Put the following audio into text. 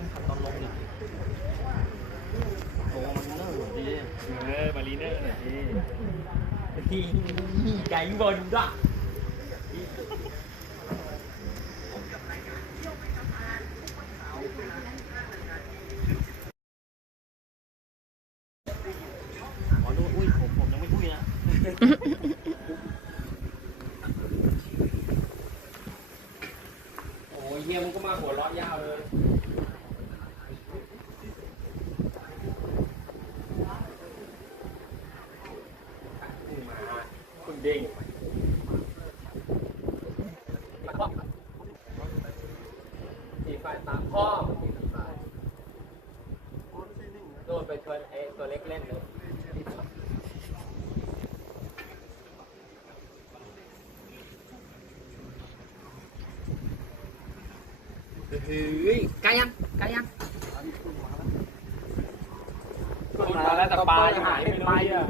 คันขัดตอนลงเนี่ยโอ้มันเนิ่นดีเออมารีเนอร์หน่อยดิทีใหญ่บนด้วยขอดูอุ้ยผมผมยังไม่อุ้ยนะโอ้ยเฮียมันก็มาหัวเราะยาวเลย เด้งสีไฟตามพ่อสีไฟโดนไปชวนไอ้ตัวเล็กเล่นเลยเฮ้ยไกลยังไกลยังมาแล้วแต่ปลายังหายไปเลยอะ